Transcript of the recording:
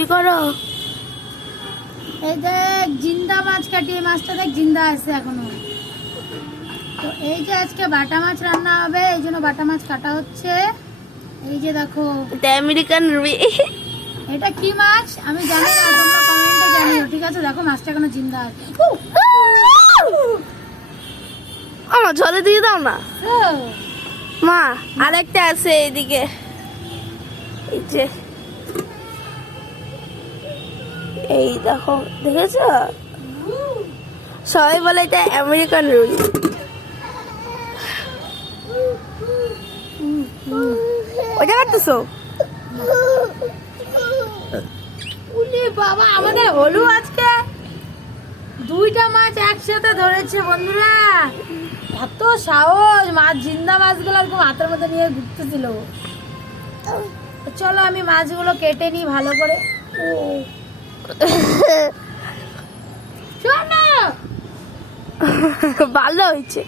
কি করো? এই দেখ জিন্দা মাছ কাটি, এই মাছটা দেখ জিন্দা আছে এখনো। তো এই যে আজকে বাটা মাছ রান্না হবে, এই জন্য বাটা মাছ কাটা হচ্ছে। এই যে দেখো এটা আমেরিকান রুই। এটা কি মাছ আমি জানি না, তোমরা কমেন্টে জানিও, ঠিক আছে? দেখো মাছটা এখনো জিন্দা আছে। আমার জলে দিয়ে দাও না ও, মা, আরেকটা আছে এইদিকে। এই যে এই দেখো, দেখেছো? সবাই বলে এটা আমেরিকান রুই। ওটা কাটতেছো? উলি বাবা, আমাদের হলু আজকে দুইটা মাছ একসাথে ধরেছে বন্ধুরা। এত সাহস, মাছ জিন্দা মাছগুলো এরকম হাতের মধ্যে নিয়ে ঘুরতেছিল। চলো আমি মাছগুলো কেটে নিই ভালো করে। ও ভালো হয়েছে।